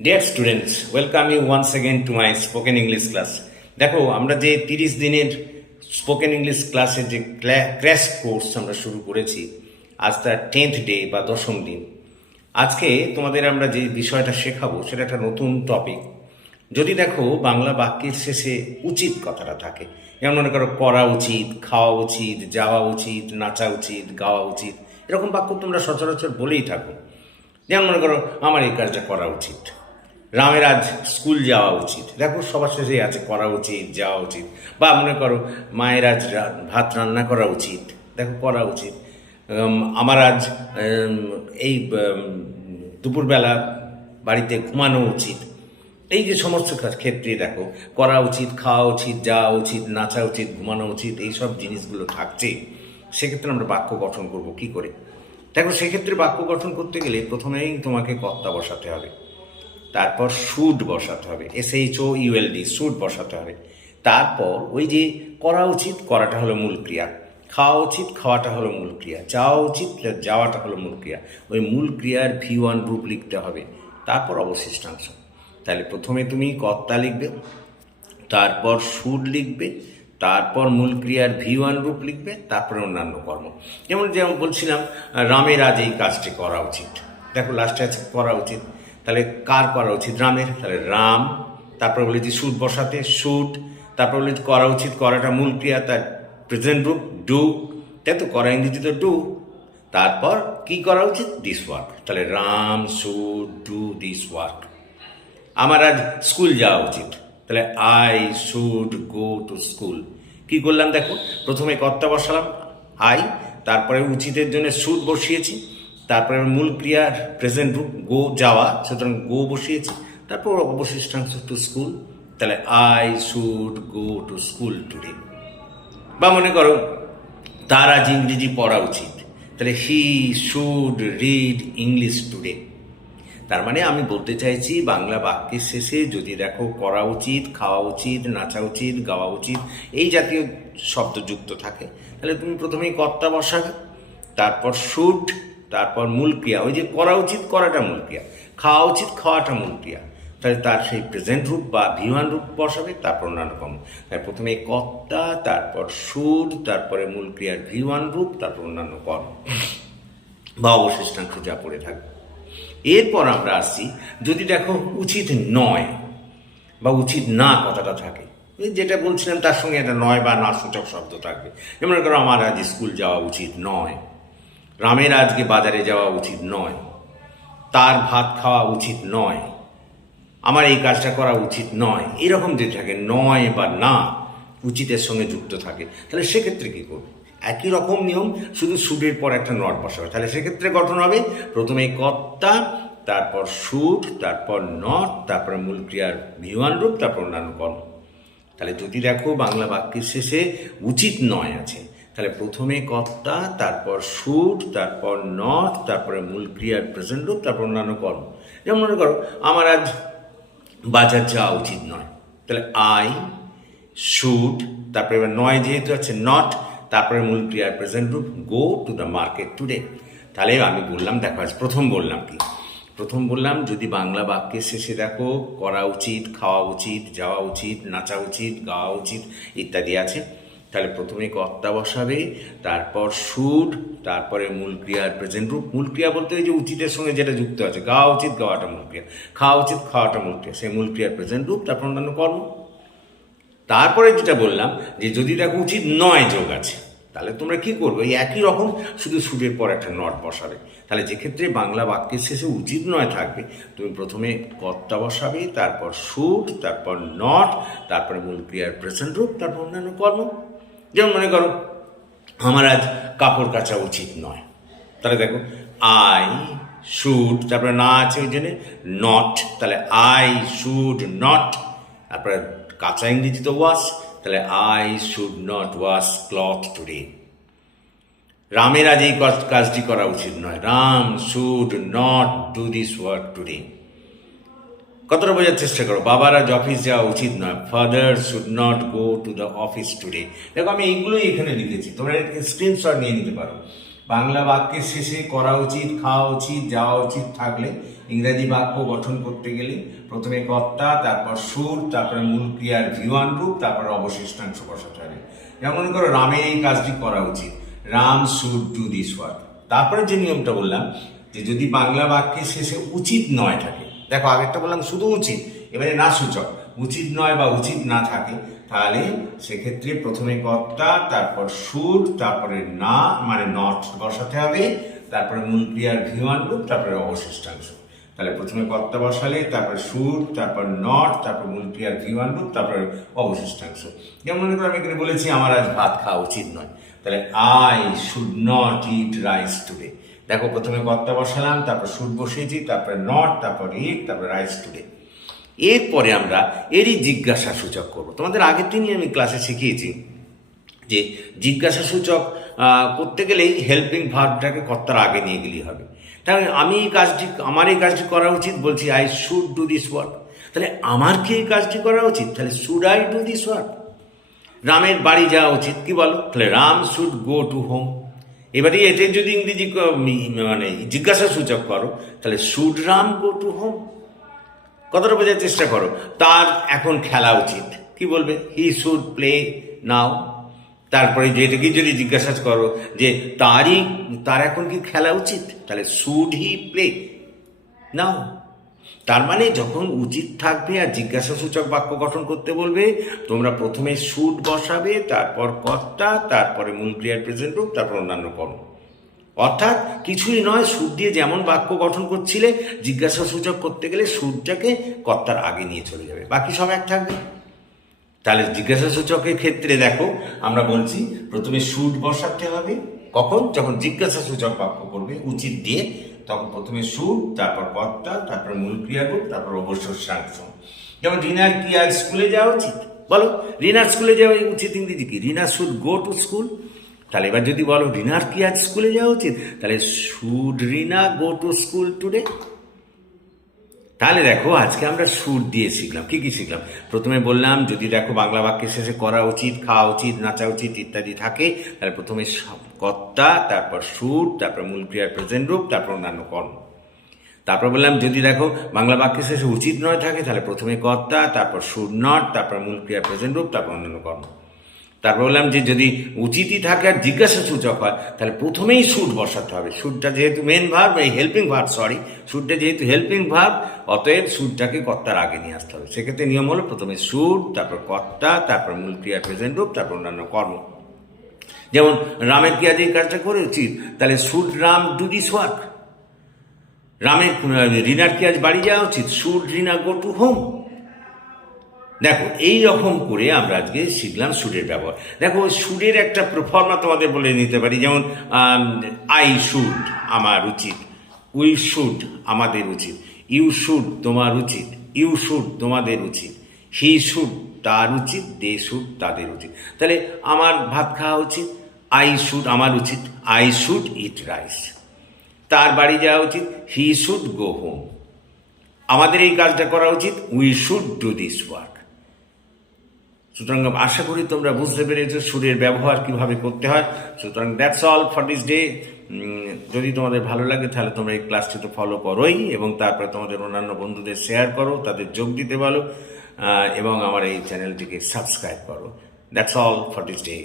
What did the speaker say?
Deer students, welcome you once again to my spoken English class. দেখো, আমরা যে 30 দিনের স্পোকেন ইংলিশ ক্লাসের যে ক্র্যাশ কোর্স আমরা শুরু করেছি, আজ তার 10th ডে বা 10ম দিন। আজকে তোমাদের আমরা যে বিষয়টা শেখাবো সেটা একটা নতুন টপিক। যদি দেখো বাংলা বাক্যের শেষে উচিত কথাটা থাকে, যেমন মনে করো করা উচিত, খাওয়া উচিত, যাওয়া উচিত, নাচা উচিত, গাওয়া উচিত, এরকম বাক্য তোমরা সচরাচর বলেই থাকো। যেমন মনে করো আমার এই কাজটা করা উচিত, রামের আজ স্কুল যাওয়া উচিত, দেখো সবার শেষেই আছে করা উচিত, যাওয়া উচিত। বা মনে করো মায়ের আজ ভাত রান্না করা উচিত, দেখো করা উচিত। আমার আজ এই দুপুরবেলা বাড়িতে ঘুমানো উচিত। এই যে সমস্ত ক্ষেত্রে দেখো করা উচিত, খাওয়া উচিত, যাওয়া উচিত, নাচা উচিত, ঘুমানো উচিত, এইসব জিনিসগুলো থাকছে। সেক্ষেত্রে আমরা বাক্য গঠন করব কি করে? দেখো, সেক্ষেত্রে বাক্য গঠন করতে গেলে প্রথমেই তোমাকে কর্তা বসাতে হবে, তারপর শুড বসাতে হবে, SHOULD, শুড বসাতে হবে। তারপর ওই যে করা উচিত, করাটা হলো মূল ক্রিয়া, খাওয়া উচিত, খাওয়াটা হলো মূল ক্রিয়া, যাওয়া উচিত, যাওয়াটা হলো মূল ক্রিয়া। ওই মূল ক্রিয়ার V1 রূপ লিখতে হবে, তারপর অবশিষ্টাংশ। তাহলে প্রথমে তুমি কর্তা লিখবে, তারপর শুড লিখবে, তারপর মূল ক্রিয়ার V1 রূপ লিখবে, তারপরে অন্যান্য কর্ম। যেমন বলছিলাম রামের আজ এই কাজটি করা উচিত, দেখো লাস্টে আছে করা উচিত, তাহলে কার করা উচিত? রামের, তাহলে রাম। তারপর বলেছি শুড বসাতে, শুড। তারপর বলেছি করা উচিত, করাটা মূল ক্রিয়া, তার প্রেজেন্ট রূপ ডু, তাই তো, করা ইংরেজি তো ডু। তারপর কি করা উচিত? দিস ওয়ার্ক, তাহলে Ram should do this work. আমার আজ স্কুল যাওয়া উচিত, তাহলে I should go to school. কি করলাম দেখো, প্রথমে কর্তা বসালাম আই, তারপরে উচিতের জন্য শুড বসিয়েছি, তারপরে মূল ক্রিয়ার প্রেজেন্ট রূপ গো, যাওয়া, সুতরাং গো বসিয়েছি, তারপর অবশিষ্টাংশ টু স্কুল, তাহলে I should go to school today. বা মনে করো তার আজ ইংরেজি পড়া উচিত, তাহলে he should read English today. তার মানে আমি বলতে চাইছি বাংলা বাক্যের শেষে যদি দেখো করা উচিত, খাওয়া উচিত, নাচা উচিত, গাওয়া উচিত, এই জাতীয় শব্দ যুক্ত থাকে, তাহলে তুমি প্রথমেই কর্তা বসাবে, তারপর শুড, তারপর মূল ক্রিয়া, ওই যে করা উচিত, করাটা মূল ক্রিয়া, খাওয়া উচিত, খাওয়াটা মূল ক্রিয়া, তাহলে তার সেই প্রেজেন্ট রূপ বা V1 রূপ বসাবে, তারপর অন্যান্য কর্ম। তাই প্রথমে কর্তা, তারপর শুড, তারপরে মূল ক্রিয়ার V1 রূপ, তারপর অন্যান্য কর্ম বা অবশিষ্টাংশ যা পড়ে থাকবে। এরপর আমরা আসছি, যদি দেখো উচিত নয় বা উচিত না কথাটা থাকে, যেটা বলছিলাম তার সঙ্গে একটা নয় বা না সূচক শব্দ থাকবে। যেমন করো আমার আজ স্কুল যাওয়া উচিত নয়, রামের আজকে বাজারে যাওয়া উচিত নয়, তার ভাত খাওয়া উচিত নয়, আমার এই কাজটা করা উচিত নয়, এরকম যদি থাকে নয় বা না উচিতের সঙ্গে যুক্ত থাকে, তাহলে সেক্ষেত্রে কী করবে? একই রকম নিয়ম, শুধু শুডের পর একটা নট বসাবে। তাহলে সেক্ষেত্রে গঠন হবে প্রথমে কর্তা, তারপর শুড, তারপর নট, তারপরে মূল ক্রিয়ার V1 রূপ, তারপর অন্যান্য কর্ম। তাহলে যদি দেখো বাংলা বাক্যের শেষে উচিত নয় আছে, তাহলে প্রথমে কর্তা, তারপর শুড, তারপর নট, তারপরে মূল ক্রিয়ার প্রেজেন্ট রূপ, তারপর অন্যান্য কর্ম। যেমন মনে করো আমার আজ বাজার যাওয়া উচিত নয়, তাহলে আই শুড, তারপরে এবার নয় যেহেতু আছে নট, তারপরে মূল ক্রিয়ার প্রেজেন্ট রূপ go to the market today. তাহলে আমি বললাম দেখো, আজ প্রথম বললাম কি, প্রথম বললাম যদি বাংলা বাক্যের শেষে দেখো করা উচিত, খাওয়া উচিত, যাওয়া উচিত, নাচা উচিত, গাওয়া উচিত ইত্যাদি আছে, তাহলে প্রথমে কর্তা বসাবে, তারপর শুড, তারপরে মূল ক্রিয়ার প্রেজেন্ট রূপ। মূল ক্রিয়া বলতে ওই যে উচিতের সঙ্গে যেটা যুক্ত আছে, গাওয়া উচিত, গাওয়াটা মূল ক্রিয়া, খাওয়া উচিত, খাওয়াটা মূল ক্রিয়া, সেই মূল ক্রিয়ার প্রেজেন্ট রূপ, তারপর অন্যান্য কর্ম। তারপরে যেটা বললাম যে যদি দেখো উচিত নয় যোগ আছে, তাহলে তোমরা কি করবে? ওই একই রকম, শুধু শুডের পর একটা নট বসাবে। তাহলে যেক্ষেত্রে বাংলা বাক্যের শেষে উচিত নয় থাকবে, তুমি প্রথমে কর্তা বসাবে, তারপর শুড, তারপর নট, তারপরে মূল ক্রিয়ার প্রেজেন্ট রূপ, তারপর অন্যান্য কর্ম। যেমন মনে করো আমার আজ কাপড় কাচা উচিত নয়, তাহলে দেখো আই শুড, তারপরে না আছে ওই জন্য নট, তাহলে আই শুড নট, তারপরে কাঁচা ইংরেজি তো ওয়াশ, তাহলে I should not wash cloth today. রামের আজ এই কাজটি করা উচিত নয়, Ram should not do this work today. কতটা বোঝার চেষ্টা করো? বাবার আজ অফিস যাওয়া উচিত নয়, father should not go to the office today. দেখো আমি এইগুলোই এখানে লিখেছি, তোমরা স্ক্রিনশট নিয়ে নিতে পারো। বাংলা বাক্যের শেষে করা উচিত, খাওয়া উচিত, যাওয়া উচিত থাকলে ইংরাজি বাক্য গঠন করতে গেলে প্রথমে কর্তা, তারপর সুর, তারপরে মূল ক্রিয়ার ভিওয়ান রূপ, তারপরে অবশিষ্টাংশ বসাতে হবে। যেমন মনে করো রামের এই কাজটি করা উচিত, Ram should do this work. তারপরে যে নিয়মটা বললাম যে যদি বাংলা বাক্যের শেষে উচিত নয় থাকে, দেখো আগেরটা বললাম শুধু উচিত, এবারে না সূচক, উচিত নয় বা উচিত না থাকে, তাহলে সেক্ষেত্রে প্রথমে কর্তা, তারপর শুড, তারপরে না মানে নট বসাতে হবে, তারপরে মূল ক্রিয়ার ভিওয়ান রূপ, তারপরে অবশিষ্টাংশ। তাহলে প্রথমে কর্তা বসালে, তারপরে শুড, তারপর নট, তারপর মূল ক্রিয়ার ভিওয়ান রূপ, তারপরে অবশিষ্টাংশ। যেমন মনে করো আমি এখানে বলেছি আমার আজ ভাত খাওয়া উচিত নয়, তাহলে I should not eat rice today. দেখো প্রথমে কর্তা বসালাম, তারপর শুড বসিয়েছি, তারপরে নট, তারপর ইট, তারপরে রাইস টুডে। এরপরে আমরা এরই জিজ্ঞাসা সূচক করবো। তোমাদের আগের দিনই আমি ক্লাসে শিখিয়েছি যে জিজ্ঞাসা সূচক করতে গেলেই হেল্পিং ভার্বটাকে কর্তার আগে নিয়ে গেলেই হবে। তাহলে আমার এই কাজটি করা উচিত, বলছি I should do this work. তাহলে আমার কি এই কাজটি করা উচিত, তাহলে should I do this work. রামের বাড়ি যাওয়া উচিত, কি বলো, তাহলে Ram should go to home. এবারে এটা যদি ইংরেজি মানে জিজ্ঞাসা সূচক করো, তাহলে should Ram go to home. কতটা বোঝার চেষ্টা করো, তার এখন খেলা উচিত, কি বলবে, হি শুড প্লে নাও। তারপরে যেটাকে যদি জিজ্ঞাসা করো যে তার এখন কি খেলা উচিত, তাহলে শুড হি প্লে নাও। তার মানে যখন উচিত থাকবে আর জিজ্ঞাসা সূচক বাক্য গঠন করতে বলবে, তোমরা প্রথমে শুড বসাবে, তারপর কর্তা, তারপরে মূল ক্রিয়ার প্রেজেন্ট রূপ, তারপর অন্যান্য কর্ম। অর্থাৎ কিছুই নয়, সুর দিয়ে যেমন বাক্য গঠন করছিলে, জিজ্ঞাসা সূচক করতে গেলে সুরটাকে কর্তার আগে নিয়ে চলে যাবে, বাকি সব এক থাকবে। তাহলে জিজ্ঞাসা সূচকের ক্ষেত্রে দেখো আমরা বলছি প্রথমে শুড বসাতে হবে, কখন, যখন জিজ্ঞাসা সূচক বাক্য করবে উচিত দিয়ে, তখন প্রথমে শুড, তারপর কর্তা, তারপর মূল ক্রিয়ারূপ, তারপর অবশিষ্টাংশ। যেমন রিনার কি আজ স্কুলে যাওয়া উচিত, বলো রিনার স্কুলে যাওয়া উচিত ইংরেজি কি, রিনা শুড গো টু স্কুল। তাহলে এবার যদি বলো রিনার কি আজ স্কুলে যাওয়া উচিত, তাহলে should Rina go to school today. তাহলে দেখো আজকে আমরা শুড দিয়ে শিখলাম, কি কি শিখলাম। প্রথমে বললাম যদি দেখো বাংলা বাক্যের শেষে করা উচিত, খাওয়া উচিত, নাচা উচিত ইত্যাদি থাকে, তাহলে প্রথমে কর্তা, তারপর শুড, তারপর মূল ক্রিয়ার প্রেজেন্ট রূপ, তারপর অন্যান্য কর্ম। তারপর বললাম যদি দেখো বাংলা বাক্যের শেষে উচিত নয় থাকে, তাহলে প্রথমে কর্তা, তারপর শুড নট, তারপর মূল ক্রিয়ার প্রেজেন্ট রূপ, তারপর অন্যান্য কর্ম। তারপর বললাম যে যদি উচিতই থাকে আর জিজ্ঞাসা সূচক হয়, তাহলে প্রথমেই শুড বসাতে হবে। শুডটা যেহেতু মেন ভার্ব, এই হেল্পিং ভার্ব, শুডটা যেহেতু হেল্পিং ভার্ব, অতএব শুডটাকে কর্তার আগে নিয়ে আসতে হবে। সেক্ষেত্রে নিয়ম হলো প্রথমে শুড, তারপর কর্তা, তারপর মূল ক্রিয়ার প্রেজেন্ট রূপ, তারপর অন্যান্য কর্ম। যেমন রামের কি আজ এই কাজটা করে উচিত, তাহলে should Ram do this work. রিনার কি আজ বাড়ি যাওয়া উচিত, should Rina go to home. দেখো এই রকম করে আমরা আজকে শিখলাম সুরের ব্যবহার। দেখো সুরের একটা প্রফর্মা তোমাদের বলে নিতে পারি, যেমন আই শুড আমার উচিত, উই শুড আমাদের উচিত, ইউ শুড তোমার উচিত, ইউ শুড তোমাদের উচিত, হি শুড তার উচিত, দে শুড তাদের উচিত। তাহলে আমার ভাত খাওয়া উচিত, আই শুড আমার উচিত, আই শুড ইট রাইস। তার বাড়ি যাওয়া উচিত, হি শুড গো হোম। আমাদের এই কাজটা করা উচিত, we should do this work. সুতরাং আশা করি তোমরা বুঝতে পেরেছো সুরের ব্যবহার কিভাবে করতে হয়। সুতরাং that's all for this day. যদি তোমাদের ভালো লাগে তাহলে তোমরা এই ক্লাসটি তো ফলো করোই, এবং তারপরে তোমাদের অন্যান্য বন্ধুদের শেয়ার করো, তাদের যোগ দিতে বলো, এবং আমার এই চ্যানেলটিকে সাবস্ক্রাইব করো। That's all for this day.